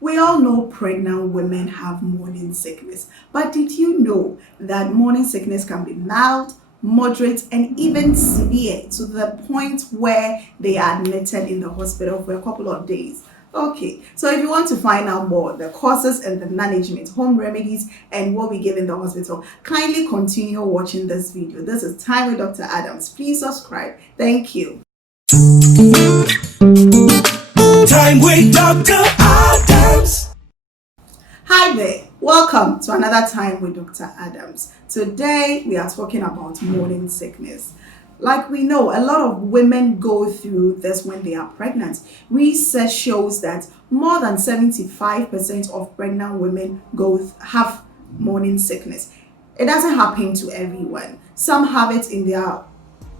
We all know pregnant women have morning sickness, but did you know that morning sickness can be mild, moderate, and even severe to the point where they are admitted in the hospital for a couple of days? Okay, so if you want to find out more, the causes and the management, home remedies, and what we give in the hospital, kindly continue watching this video. This is Time with Dr. Adams. Please subscribe. Thank you. Time with Dr. Adams. Hi there, welcome to another Time with Dr. Adams. Today we are talking about morning sickness. Like we know, a lot of women go through this when they are pregnant. Research shows that more than 75% of pregnant women have morning sickness. It doesn't happen to everyone. Some have it in their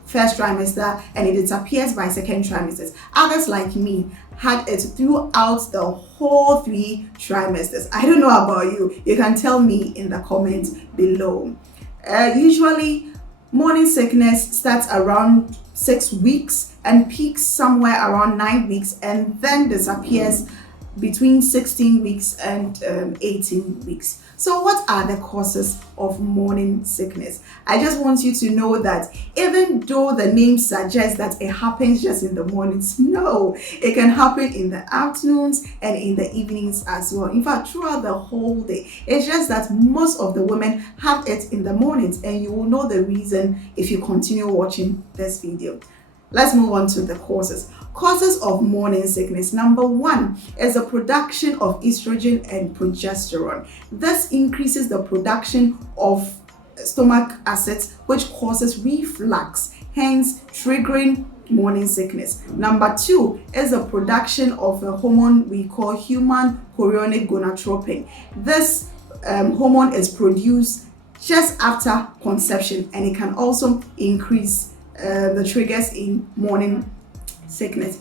first trimester and it disappears by second trimesters. Others like me had it throughout the whole 3 trimesters. I don't know about you. You can tell me in the comments below. Usually morning sickness starts around 6 weeks and peaks somewhere around 9 weeks and then disappears between 16 weeks and 18 weeks. So what are the causes of morning sickness? I just want you to know that even though the name suggests that it happens just in the mornings, no, it can happen in the afternoons and in the evenings as well. In fact, throughout the whole day. It's just that most of the women have it in the mornings, and you will know the reason if you continue watching this video. Let's move on to the causes. Causes of morning sickness. Number 1 is the production of estrogen and progesterone. This increases the production of stomach acids, which causes reflux, hence triggering morning sickness. Number 2 is the production of a hormone we call human chorionic gonadotropin. This hormone is produced just after conception, and it can also increase the triggers in morning sickness.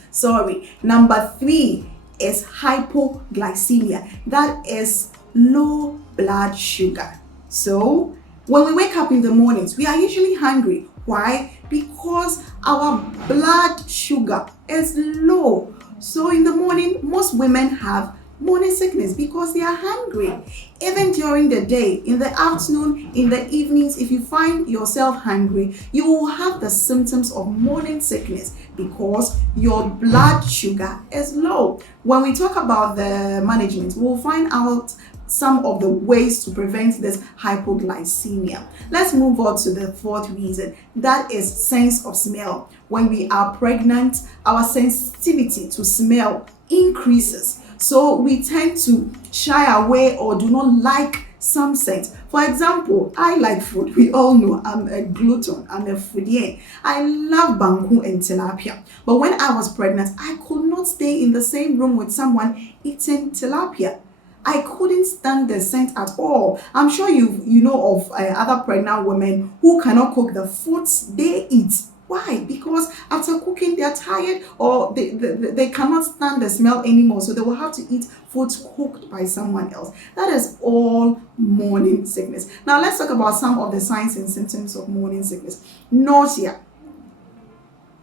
Number 3 is hypoglycemia. That is low blood sugar. So when we wake up in the mornings, we are usually hungry. Why? Because our blood sugar is low. So in the morning, most women have morning sickness because they are hungry. Even during the day, in the afternoon, in the evenings, if you find yourself hungry, you will have the symptoms of morning sickness because your blood sugar is low. When we talk about the management, we'll find out some of the ways to prevent this hypoglycemia. Let's move on to the 4th reason. That is sense of smell. When we are pregnant, our sensitivity to smell increases. So we tend to shy away or do not like some scents. For example, I like food. We all know I'm a glutton. I'm a foodie. I love banku and tilapia. But when I was pregnant, I could not stay in the same room with someone eating tilapia. I couldn't stand the scent at all. I'm sure you know of other pregnant women who cannot cook the foods they eat. Why? Because after cooking, they are tired or they cannot stand the smell anymore. So they will have to eat foods cooked by someone else. That is all morning sickness. Now let's talk about some of the signs and symptoms of morning sickness. Nausea.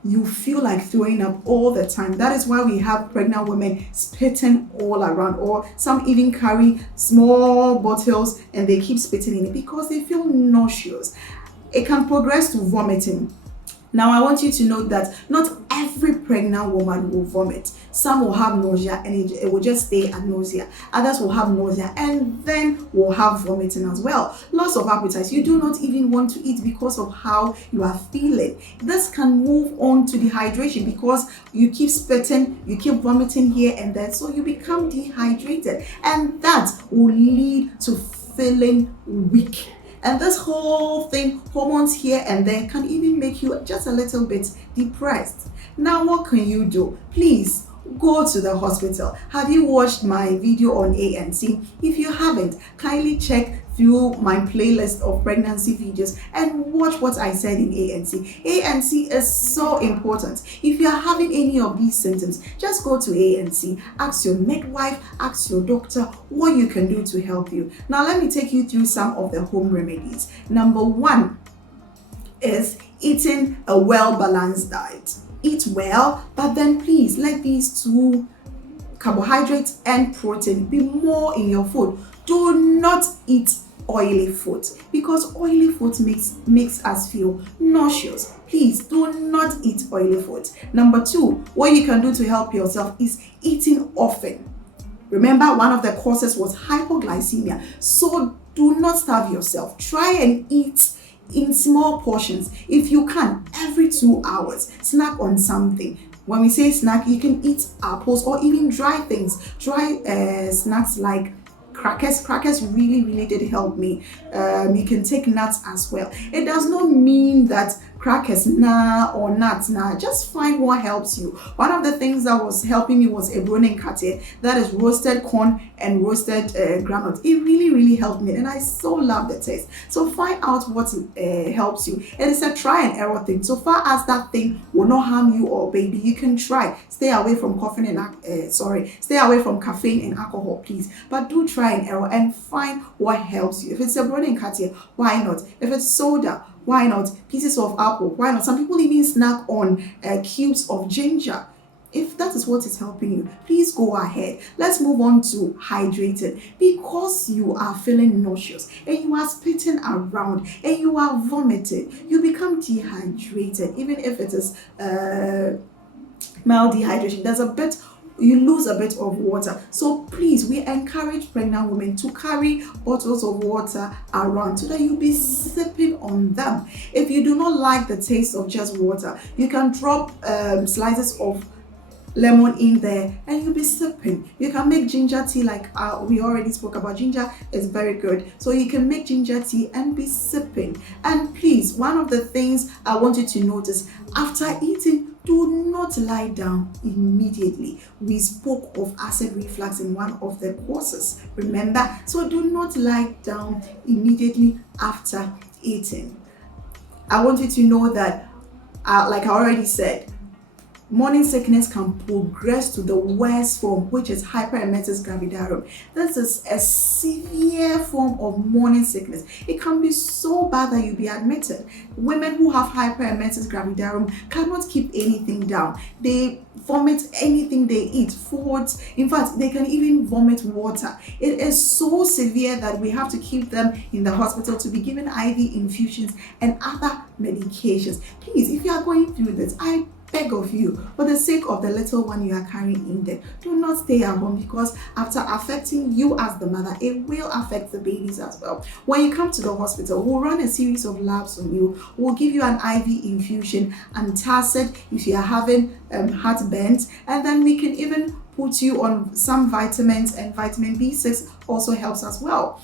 You feel like throwing up all the time. That is why we have pregnant women spitting all around, or some even carry small bottles and they keep spitting in it because they feel nauseous. It can progress to vomiting. Now, I want you to know that not every pregnant woman will vomit. Some will have nausea and it will just stay at nausea. Others will have nausea and then will have vomiting as well. Loss of appetite. You do not even want to eat because of how you are feeling. This can move on to dehydration because you keep spitting, you keep vomiting here and there, so you become dehydrated. And that will lead to feeling weak. And this whole thing, hormones here and there, can even make you just a little bit depressed. Now, what can you do? Please go to the hospital. Have you watched my video on ANC? If you haven't, kindly check through my playlist of pregnancy videos and watch what I said in ANC. ANC is so important. If you are having any of these symptoms, just go to ANC, ask your midwife, ask your doctor what you can do to help you. Now let me take you through some of the home remedies. Number 1 is eating a well-balanced diet. Eat well, but then please let these 2 carbohydrates and protein be more in your food. Do not eat oily food, because oily food makes us feel nauseous. Please do not eat oily food. Number 2, what you can do to help yourself is eating often. Remember, one of the causes was hypoglycemia, so do not starve yourself. Try and eat in small portions. If you can, every 2 hours, snack on something. When we say snack, you can eat apples or even dry things. Dry snacks like crackers really did help me. You can take nuts as well. It does not mean that crackers or nuts just find what helps you. One of the things that was helping me was ebronen kate, that is roasted corn and roasted groundnut. It really helped me, and I so love the taste. So find out what helps you. It is a try and error thing. So far as that thing will not harm you or baby, you can try. Stay away from caffeine and alcohol, please. But do try and error and find what helps you. If it's ebronen kate, why not? If it's soda, why not? Pieces of apple, why not? Some people even snack on cubes of ginger. If that is what is helping you, please go ahead. Let's move on to hydrated. Because you are feeling nauseous and you are spitting around and you are vomiting, you become dehydrated. Even if it is mild dehydration, you lose a bit of water. So please, we encourage pregnant women to carry bottles of water around so that you'll be sipping on them. If you do not like the taste of just water, you can drop slices of lemon in there and you'll be sipping. You can make ginger tea, like we already spoke about. Ginger is very good, so you can make ginger tea and be sipping. And please, one of the things I want you to notice, after eating, do not lie down immediately. We spoke of acid reflux in one of the courses, remember? So do not lie down immediately after eating. I want you to know that, like I already said, morning sickness can progress to the worst form, which is hyperemesis gravidarum. This is a severe form of morning sickness. It can be so bad that you'll be admitted. Women who have hyperemesis gravidarum cannot keep anything down. They vomit anything they eat, foods. In fact, they can even vomit water. It is so severe that we have to keep them in the hospital to be given IV infusions and other medications. Please, if you are going through this, I beg of you, for the sake of the little one you are carrying in there, do not stay at home, because after affecting you as the mother, it will affect the babies as well. When you come to the hospital, we'll run a series of labs on you. We'll give you an IV infusion, antacid if you are having heartburn, and then we can even put you on some vitamins, and vitamin B6 also helps as well.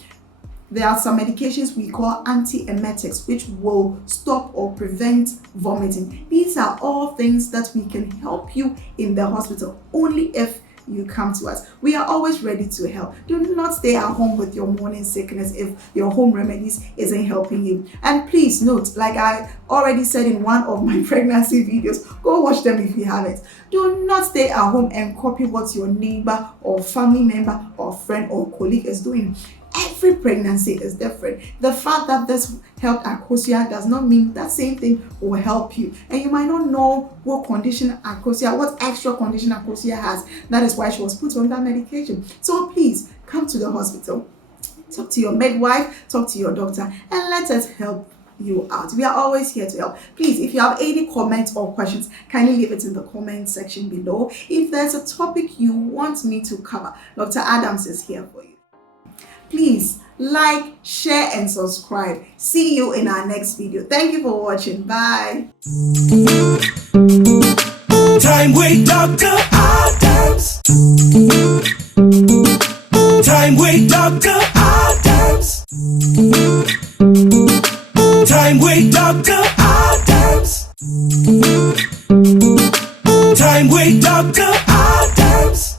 There are some medications we call antiemetics, which will stop or prevent vomiting. These are all things that we can help you in the hospital, only if you come to us. We are always ready to help. Do not stay at home with your morning sickness if your home remedies isn't helping you. And please note, like I already said in one of my pregnancy videos, go watch them if you haven't. Do not stay at home and copy what your neighbor or family member or friend or colleague is doing. Every pregnancy is different. The fact that this helped Akosia does not mean that same thing will help you. And you might not know what extra condition Akosia has. That is why she was put on that medication. So please come to the hospital. Talk to your midwife, talk to your doctor, and let us help you out. We are always here to help. Please, if you have any comments or questions, kindly leave it in the comment section below. If there's a topic you want me to cover, Dr. Adams is here for you. Please like, share, and subscribe. See you in our next video. Thank you for watching. Bye. Time with Dr. Adams. Time with Dr. Adams. Time with Dr. Adams. Time with Dr.